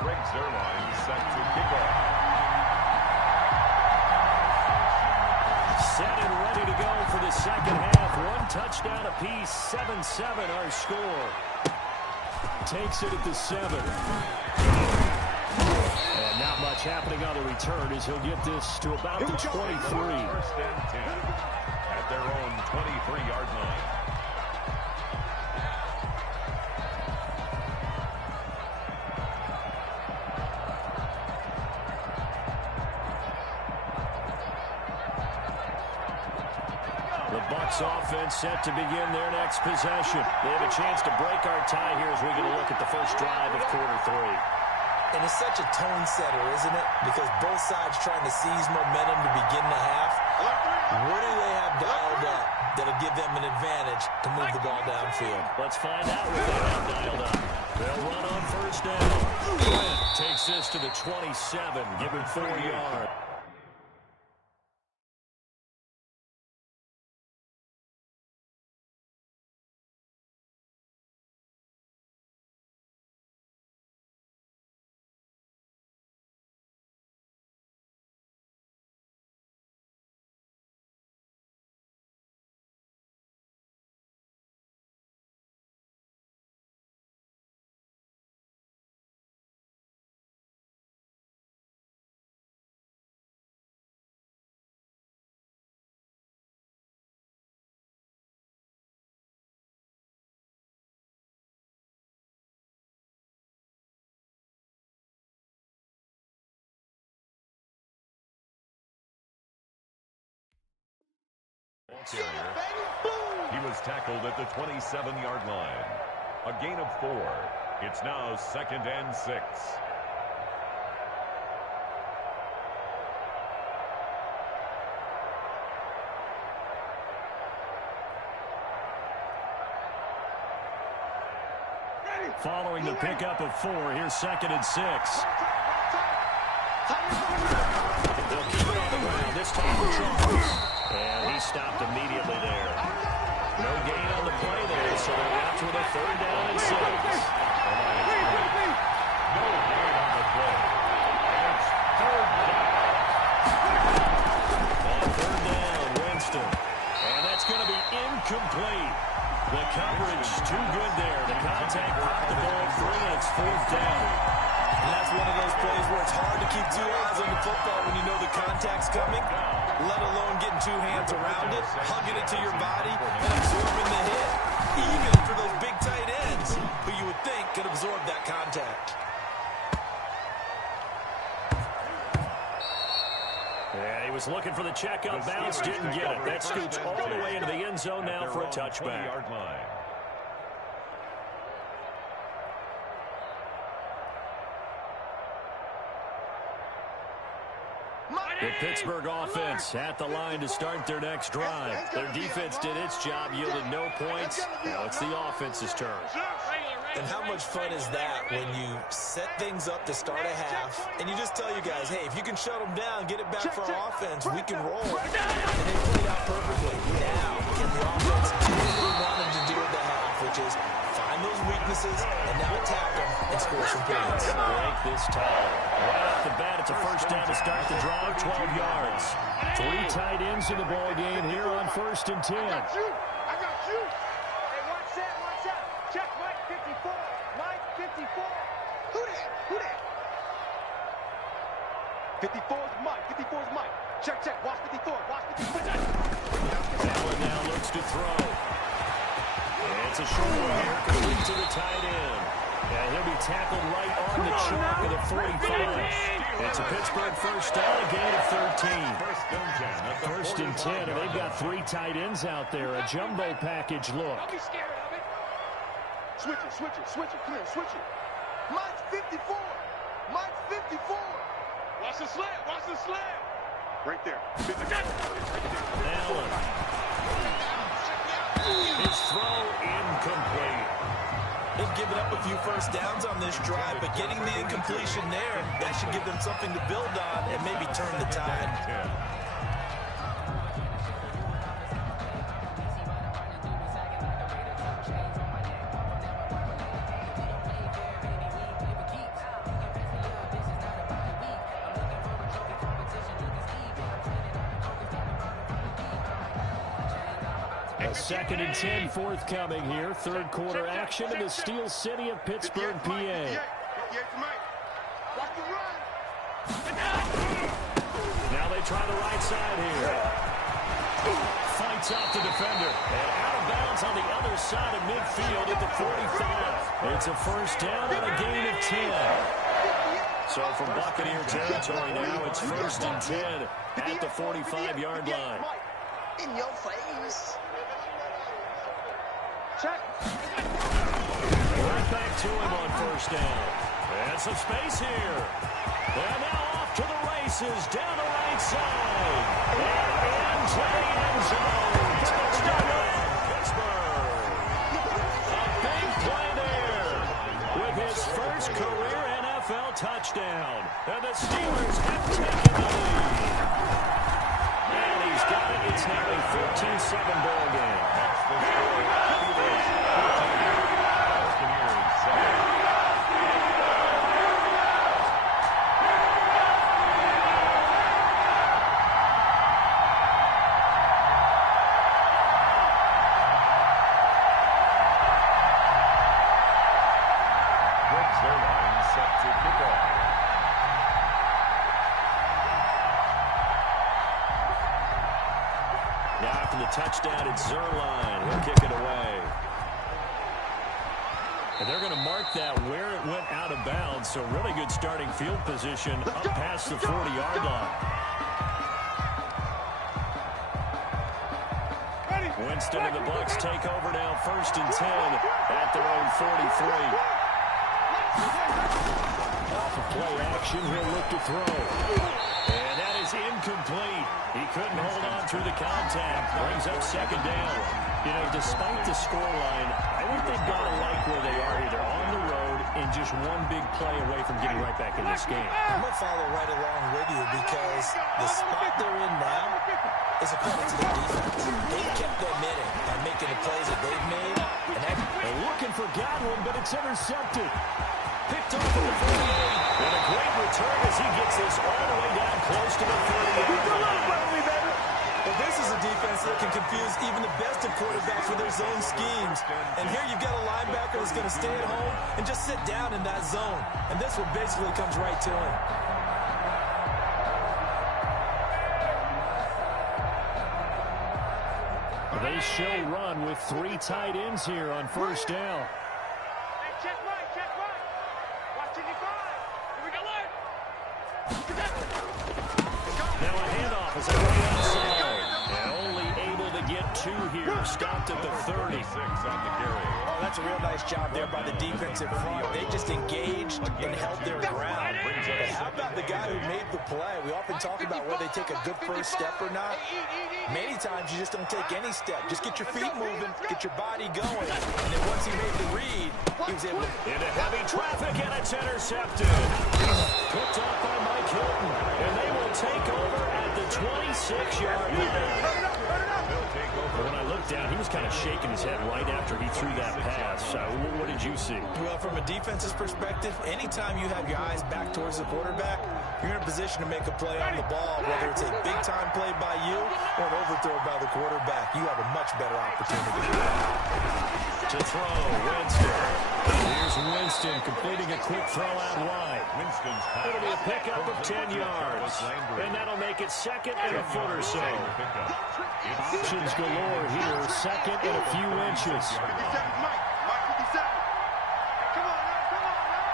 Greg Zerline set to kick off. Set and ready to go for the second half. One touchdown apiece, 7-7 our score. Takes it at the 7. And not much happening on the return as he'll get this to about the 23. First and 10 at their own 23-yard line. The Bucs offense set to begin their next possession. They have a chance to break our tie here as we get a look at the first drive of quarter 3. And it's such a tone setter, isn't it? Because both sides trying to seize momentum to begin the half. What do they have dialed up that'll give them an advantage to move the ball downfield? Let's find out what they have dialed up. They'll run on first down. Trent takes this to the 27, give him 4 yards. He was tackled at the 27-yard line. A gain of 4. It's now 2nd and 6. Following the pickup of 4, here's 2nd and 6. They'll keep it on the ground, this time for Charles. And he stopped immediately there. No gain on the play there, so they're out with a 3rd down and 6. No gain on the play. And it's 3rd down. On 3rd down, Winston. And that's going to be incomplete. The coverage too good there. The contact popped the ball free, and it's 4th down. And that's one of those plays where it's hard to keep 2 eyes on the football when you know the contact's coming, let alone getting 2 hands around it, hugging it to your body, and absorbing the hit, even for those big tight ends who you would think could absorb that contact. Yeah, he was looking for the checkup bounce, didn't get it. That scoots all the way into the end zone now for a touchback. The Pittsburgh offense at the line to start their next drive. Their defense did its job, yielded no points. Now it's the offense's turn. And how much fun is that when you set things up to start a half, and you just tell you guys, hey, if you can shut them down, get it back for our offense, we can roll. And they played out perfectly. Now, can the offense do what we want them to do at the half, which is find those weaknesses and now attack them and score some points. Break this time. Right off the bat, it's a first down to start the drive, 12 yards. 3 tight ends in the ball game here on 1st and 10. I got you. Hey, watch that. Check Mike 54. Mike 54. Who that? 54's Mike. Check. Watch 54. Allen now looks to throw. It's a short one here, complete to the tight end. And he'll be tackled right on the chalk of the 45. It's a Pittsburgh first down, a gain of 13. 1st and 10, and they've got 3 tight ends out there. A jumbo package look. Don't be scared of it. Switch it. Come here, switch it. Mike 54. Watch the slant. Right there. Allen. His throw incomplete. They've given up a few first downs on this drive, but getting the incompletion there, that should give them something to build on and maybe turn the tide. 2nd and 10 forthcoming here. Third quarter action in the Steel City of Pittsburgh, PA. Now they try the right side here. Fights off the defender. And out of bounds on the other side of midfield at the 45. It's a first down on a gain of 10. So from Buccaneer territory now, it's 1st and 10 at the 45-yard line. In your face. Check. Right back to him on first down. And some space here. And now off to the races, down the right side. And into the end zone. Touchdown, Pittsburgh. A big play there with his first career NFL touchdown. And the Steelers have taken the lead. And he's got it. It's now a 14-7 ball game. That's the score. Steelers 14, Buccaneers 7. After the touchdown, it's Zerline. He'll kick it away. And they're going to mark that where it went out of bounds. So really good starting field position up past the 40-yard line. Winston and the Bucs take over now, 1st and 10 at their own 43. Off of play action, he'll look to throw. And that is incomplete. He couldn't hold on through the contact. Brings up 2nd down. You know, despite the scoreline, I think they've got to like where they are. Either on the road and just one big play away from getting right back in this game. I'm going to follow right along with you because the spot they're in now is a credit to their defense. They've kept them in it by making the plays that they've made. And they're looking for Godwin, but it's intercepted. Picked off at the 48. And a great return as he gets this all the way down close to the 30-yard line. Well, this is a defense that can confuse even the best of quarterbacks with their zone schemes. And here you've got a linebacker that's going to stay at home and just sit down in that zone. And this one basically comes right to him. They show run with 3 tight ends here on first down. Hey, check right, check right. Watching you five. Here we go, Larry. Now a handoff as they run outside. And only able to get 2 here. Stopped at the 30. 6 on the carry. Oh, that's a real nice job there by the defensive front. They just engaged and held their ground. But how about the guy who made the play? We often talk about whether they take a good first step or not. Many times you just don't take any step. Just get your feet moving, get your body going. And then once he made the read, he was able to... Into heavy traffic, and it's intercepted. Picked off by Mike Hilton. And they will take over at the 26-yard line. When I looked down, he was kind of shaking his head right after he threw that pass. What did you see? Well, from a defense's perspective, anytime you have your eyes back towards the quarterback, you're in a position to make a play on the ball, whether it's a big-time play by you or an overthrow by the quarterback. You have a much better opportunity. To throw, Winston. Here's Winston completing a quick throw out wide. Winston's It'll be a pickup of 10 yards. And that'll make it 2nd and a foot or so. Options galore here, 2nd and a few inches. 57, Mike. Mike 57. Hey, come on now, come on now.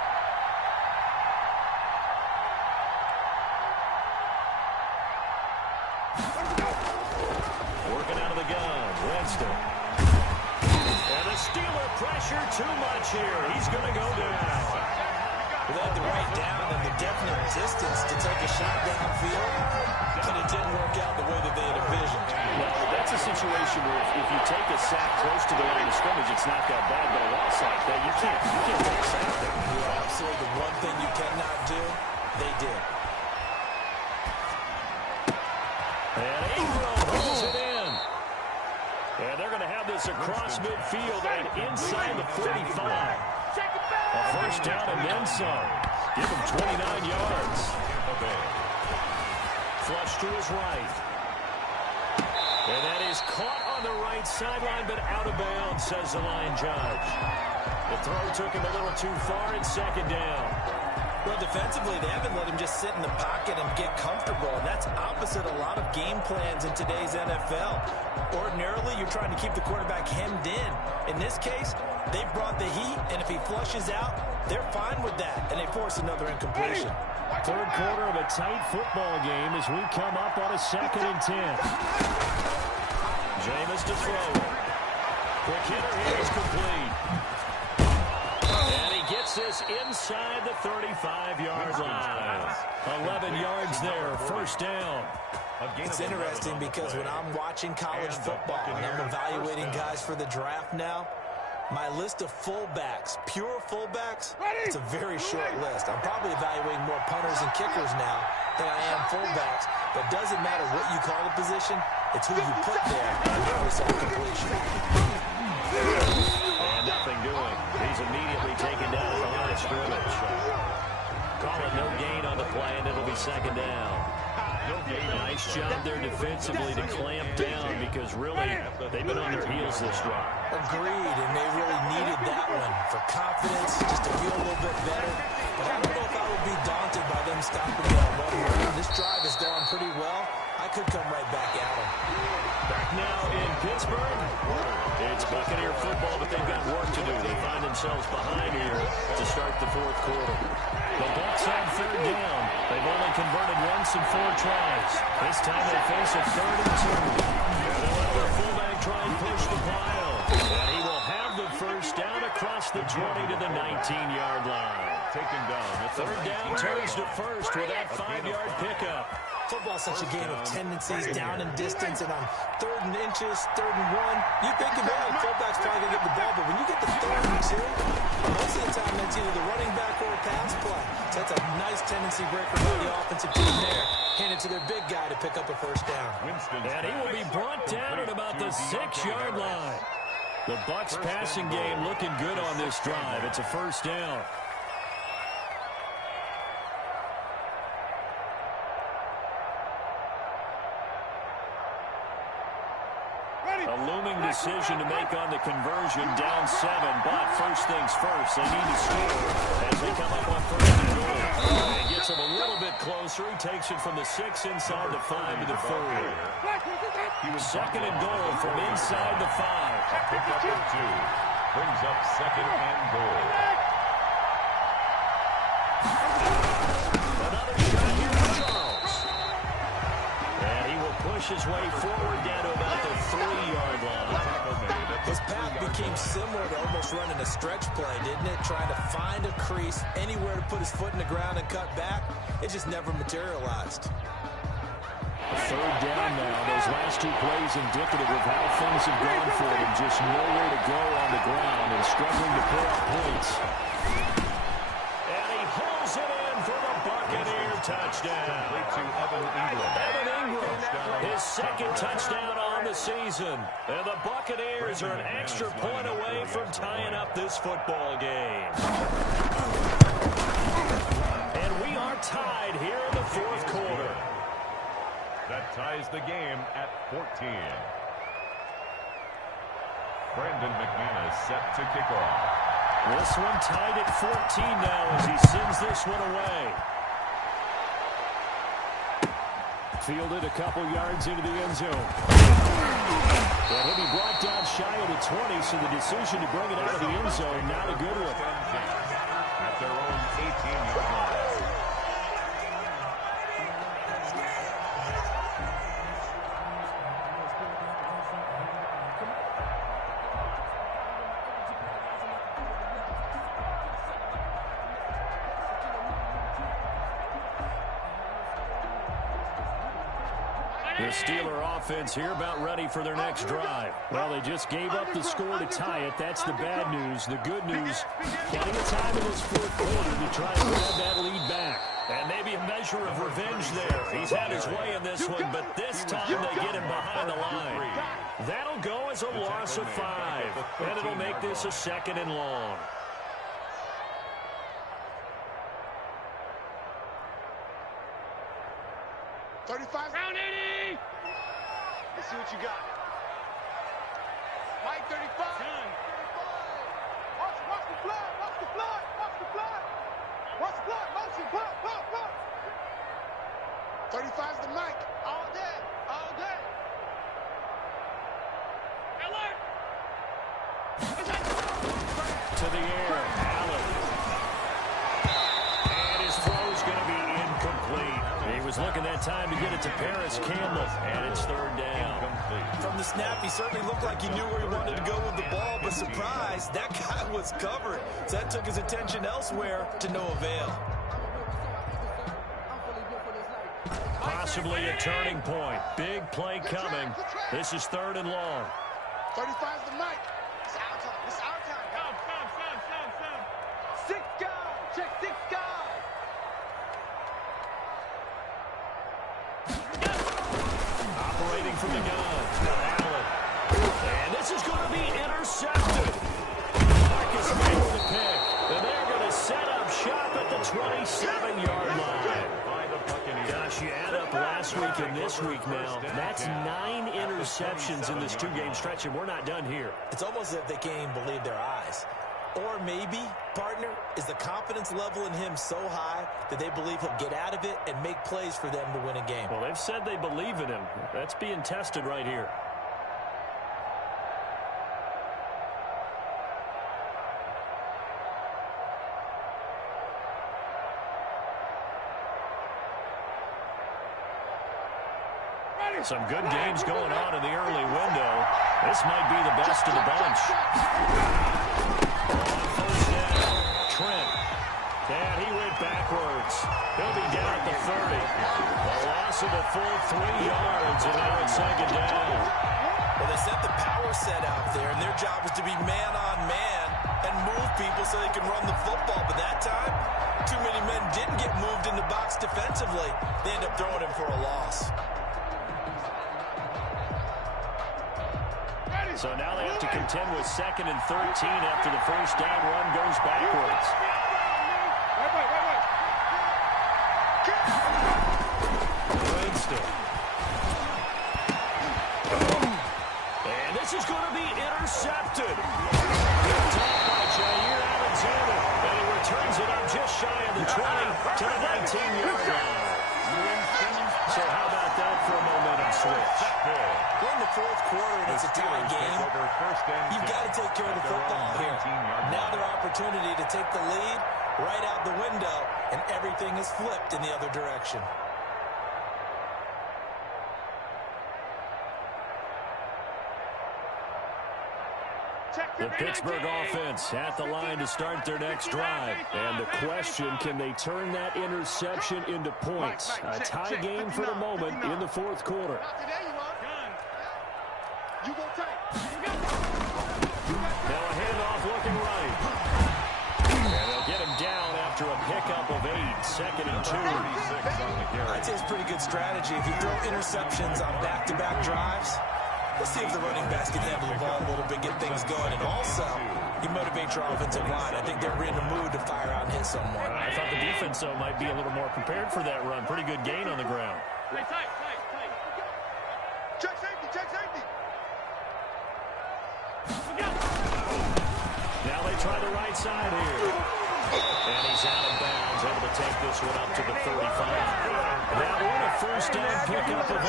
Working out of the gun, Winston. And the Steeler pressure too much here. He's going to go down. They had the right down and the definite distance to take a shot downfield, but it didn't work out the way that they had envisioned. Well, that's a situation where if you take a sack close to the line of scrimmage, it's not that bad, but a loss like that, you can't take a sack there. Yeah, absolutely. The one thing you cannot do, they did. And Ingram pulls it in. And they're going to have this across midfield and inside the 45. A first down and then some. Give him 29 yards. Flush to his right. And that is caught on the right sideline, but out of bounds, says the line judge. The throw took him a little too far. It's second down. Well, defensively, they haven't let him just sit in the pocket and get comfortable, and that's opposite a lot of game plans in today's NFL. Ordinarily, you're trying to keep the quarterback hemmed in. In this case, they brought the heat, and if he flushes out, they're fine with that, and they force another incompletion. Third quarter of a tight football game as we come up on a 2nd and 10. Jameis to throw. Quick hitter here is complete. And he gets this inside the 35-yard line. 11 yards there, first down. It's interesting because when I'm watching college football and I'm evaluating guys for the draft now, my list of fullbacks, pure fullbacks, it's a very short list. I'm probably evaluating more punters and kickers now than I am fullbacks, but it doesn't matter what you call the position, it's who you put there and the result completion. And nothing doing. He's immediately taken down at the line of scrimmage. Call it no gain on the play, and it'll be second down. Nice job there defensively to clamp down because really they've been on their heels this drive. Agreed, and they really needed that one for confidence, just to feel a little bit better. But I don't know if I would be daunted by them stopping me on one run. This drive has gone pretty well. I could come right back at them. Back now in Pittsburgh. It's Buccaneer football, but they've got work to do. They find themselves behind here to start the fourth quarter. The Bucs on third down. They've only converted once in 4 tries. This time they face a 3rd and 2. They'll let their fullback try and push the pile. And he will have the first down across the 20 to the 19-yard line. Taken down. Third down turns to first with that 5-yard pickup. Football's such a game of tendencies, down and distance, and on 3rd and inches, 3rd and 1, you think, well, fullback's probably going to get the ball, but when you get the 3rd and 2, most of the time that's either the running back or a pass play. So that's a nice tendency breaker by the offensive team there. Hand it to their big guy to pick up a first down. And he will be brought down at about the 6-yard line. The Bucs passing game looking good on this drive. It's a first down. A looming decision to make on the conversion, down 7, but first things first, they need to score as they come up on 1st and goal. And gets him a little bit closer. He takes it from the 6 inside the 5 to the 3rd. 2nd and goal from inside the 5. Pick up at 2. Brings up 2nd and goal. Another shot here for Charles. And he will push his way forward down to about the 3-yard line. His path became similar to almost running a stretch play, didn't it? Trying to find a crease, anywhere to put his foot in the ground and cut back. It just never materialized. 3rd down now. Those last 2 plays indicative of how things have gone for them. Just nowhere to go on the ground and struggling to put up points. And he hauls it in for the Buccaneer touchdown. Evan Ingram, his 2nd touchdown on the season. And the Buccaneers are an extra point away from tying up this football game. And we are tied here in the 4th quarter. That ties the game at 14. Brandon McManus set to kick off. This one tied at 14 now as he sends this one away. Fielded a couple yards into the end zone. And he'll be brought down shy of the 20, so the decision to bring it out of the end zone, not a good one. At their own 18-yard line. The Steeler offense here about ready for their next drive. Well, they just gave up the score to tie it. That's the bad news. The good news, plenty of time in this 4th quarter to try and grab that lead back. And maybe a measure of revenge there. He's had his way in this one, but this time they get him behind the line. That'll go as a loss of 5. And it'll make this a 2nd and long. Round 80! Let's see what you got. Mike 35. Watch the flood. Watch the flood. Watch the flood. Watch the flood. Motion. Blood. 35's the mic. All day. All day. Alert. To the air. Allen. And his throw's going to be incomplete. He was looking that time to get it to Paris Campbell. And it's third down. From the snap, he certainly looked like he knew where he wanted to go with the ball, but surprise, that guy was covered. So that took his attention elsewhere to no avail. Possibly a turning point. Big play coming. This is third and long. 35's the mic. It's our time. It's our time. Come. 6 guys. Check 6 guys. Operating from the gun. Allen. And this is going to be intercepted. Marcus makes the pick. And they're going to set up shop at the 27-yard line. Gosh, you add up last week and this week now. That's 9 interceptions in this 2-game stretch, and we're not done here. It's almost as if they can't even believe their eyes. Or maybe, partner, is the confidence level in him so high that they believe he'll get out of it and make plays for them to win a game. Well, they've said they believe in him. That's being tested right here. Some good games going on in the early window. This might be the best of the bunch. On first down, Trent. And he went backwards. He'll be down at the 30. A loss of a full 3 yards, and now it's second down. Well, they set the power set out there, and their job is to be man-on-man and move people so they can run the football. But that time, too many men didn't get moved in the box defensively. They end up throwing him for a loss. So now they have to contend with 2nd and 13 after the first down run goes backwards. Winston. And this is going to be intercepted. Picked up by Jair Alexander. And he returns it up just shy of the 20 to the 19-yard line. So how about that for a momentum switch? We're in the 4th quarter and it's a tie game. You've got to take care of the football here. Now their opportunity to take the lead right out the window, and everything is flipped in the other direction. The Pittsburgh offense at the line to start their next drive. And the question, can they turn that interception into points? A tie game for the moment in the 4th quarter. Now a handoff looking right. And they'll get him down after a pickup of 8, 2nd and 2. I'd say it's pretty good strategy. If you throw interceptions on back-to-back drives, let's see if the running backs can handle the ball a little bit, get things going. And also, you motivate your offensive line. I think they're in the mood to fire out and hit someone. I thought the defense, though, might be a little more prepared for that run. Pretty good gain on the ground. Tight. Check safety. Now they try the right side here. And he's out of bounds, able to take this one up to the 35. That one a first down pickup of 8.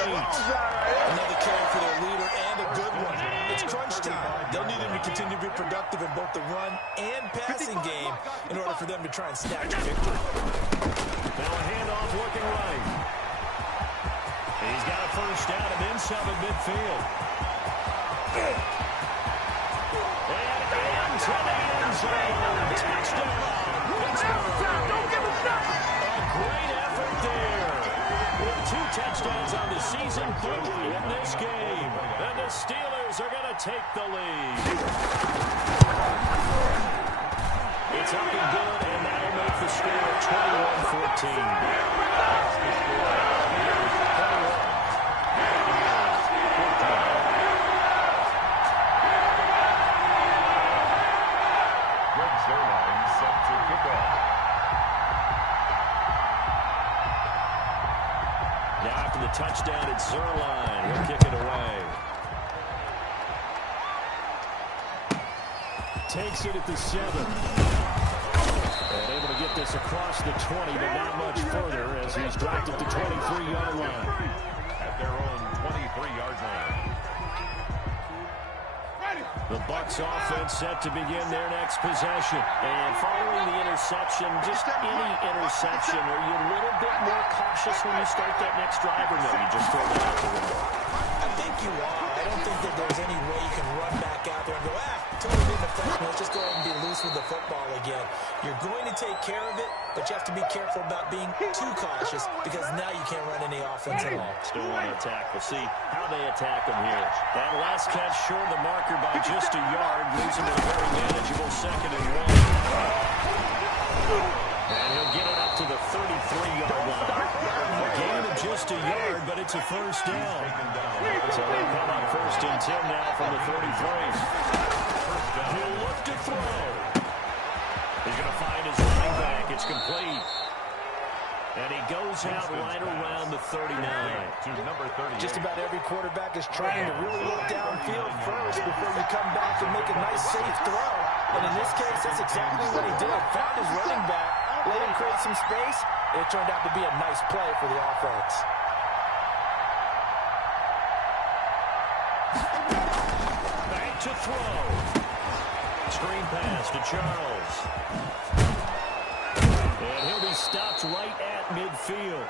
Another carry for their leader and a good one. It's crunch time. They'll need him to continue to be productive in both the run and passing game in order for them to try and snatch a victory. Now a handoff looking right. He's got a first down and then some at midfield. And into the end zone. Touchdown. Don't give him nothing. A great effort there. With 2 touchdowns on the season, 3 in this game. And the Steelers are going to take the lead. It's up and good, and that'll make the score 21-14. Now after the touchdown, it's Zerline. He'll kick it away. takes it at the 7. And able to get this across the 20, but not much further as he's dropped at the 23-yard line. At their own 23-yard line. The Bucs offense set to begin their next possession. And following the interception, just any interception, are you a little bit more cautious when you start that next drive, or no, you just throw that out the window? I think you are. I don't think that there's any way you can run back out there and go, totally didn't affect me. Let's just go ahead and be loose with the football again. You're going to take care of it, but you have to be careful about being too cautious because now you can't run any offense at all. Still want to attack. We'll see how they attack him here. That last catch short of the marker by just a yard, leaves him with a very manageable 2nd and 1. And he'll get it up to the 33-yard line. A gain of just a yard, but it's a first down. So they come up 1st and 10 now from the 43. He'll look to throw. He's going to find his running back. It's complete. And he goes out right around the 39. To number 38. Just about every quarterback is trying to really look downfield first before you come back and make a nice, safe throw. And in this case, that's exactly what he did. Found his running back, let him create some space, and it turned out to be a nice play for the offense. Back to throw. Screen pass to Charles. And he'll be stopped right at midfield.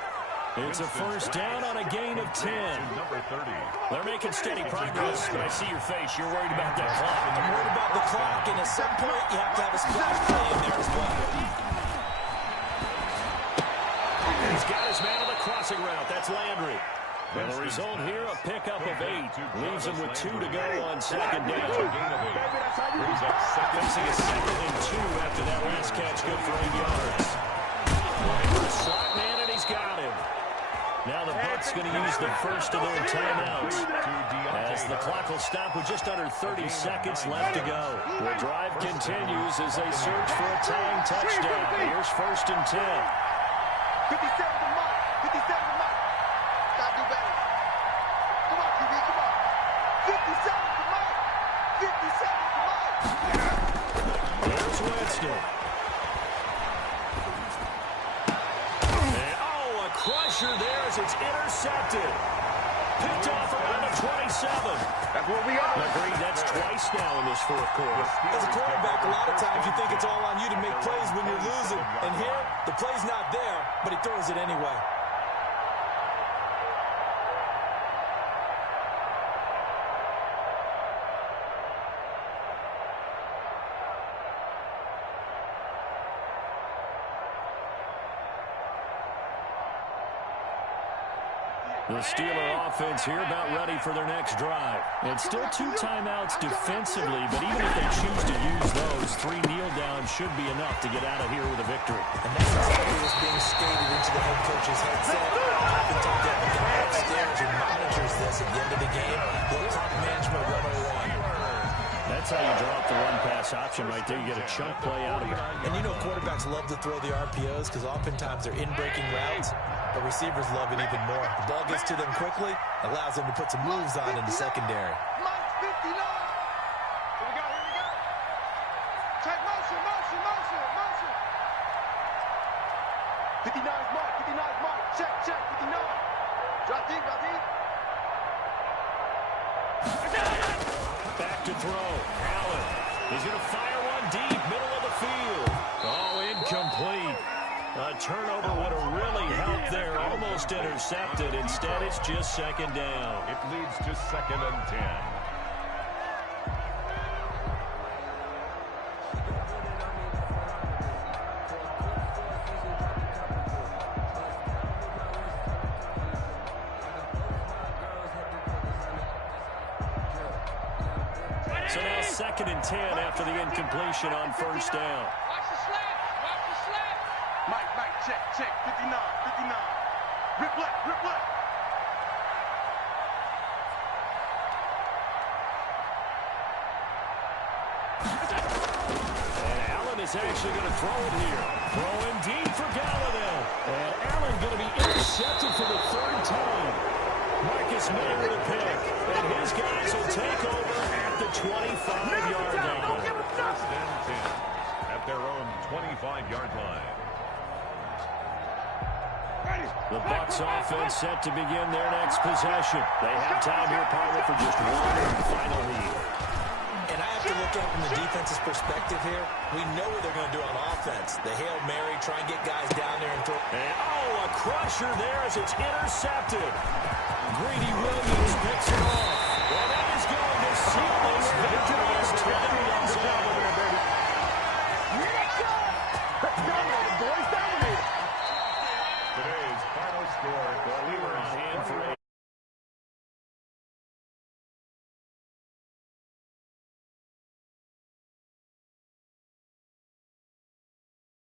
It's a first down on a gain of 10. Number 30. They're making steady progress, but I see your face. You're worried about that clock. I'm worried about the clock, and at some point, you have to have a splash play in there as well. He's got his man on the crossing route. That's Landry. And the result here, a pickup of 8. Leaves him with 2 to go on 2nd down. Facing a 2nd and 2 after that last catch, good for 8 yards. Slot man, and he's got him. Now the Bucs going to use the first of their timeouts as the clock will stop with just under 30 seconds left to go. The drive continues as they search for a tying touchdown. Here's 1st and 10. 57 to Mike. 57 to Mike. Gotta do better. Come on, QB, come on. 57 to Mike. 57 to Mike. There's Winston. Crusher there as it's intercepted. Picked off around the 27. That's where we are. Agreed, that's twice now in this 4th quarter. As a quarterback, a lot of times you think it's all on you to make plays when you're losing. And here, the play's not there, but he throws it anyway. The Steeler offense here about ready for their next drive. It's still 2 timeouts defensively, but even if they choose to use those, 3 kneel downs should be enough to get out of here with a victory. And that's exactly what's being stated into the head coach's headset. Oftentimes they have a guy upstairs who monitors this at the end of the game. Little clock management 101. That's how you draw up the run-pass option right there. You get a chunk play out of it. And you know quarterbacks love to throw the RPOs because oftentimes they're in-breaking routes. But receivers love it even more. The ball gets to them quickly, allows them to put some moves on in the secondary. Mike 59. Here we go, here we go. Check motion, motion, motion, motion. 59 is Mike, 59 is Mike. Check, check, 59. Drop deep, drop deep. Back to throw. Allen. He's going to fire one deep, middle of the field. Oh, incomplete. A turnover would have really helped there. Almost intercepted. Instead, it's just 2nd down. It leads to 2nd and 10. So now 2nd and 10 after the incompletion on 1st down. Watch the slap, watch the slap. Mike, check, check, 59, 59. Rip left, rip left. And Allen is actually going to throw it here. Throwing deep for Galladay. And Allen going to be intercepted for the 3rd time. Marcus May with a pick. And his guys will take over at the 25-yard line. First and 10 at their own 25-yard line. The Bucs offense set to begin their next possession. They have time here, partner, for just one final lead. And I have to look at it from the defense's perspective here. We know what they're going to do on offense. The Hail Mary, try and get guys down there and throw. And, a crusher there as it's intercepted. Greedy Williams picks it off. Well, that is going to seal this victory as 10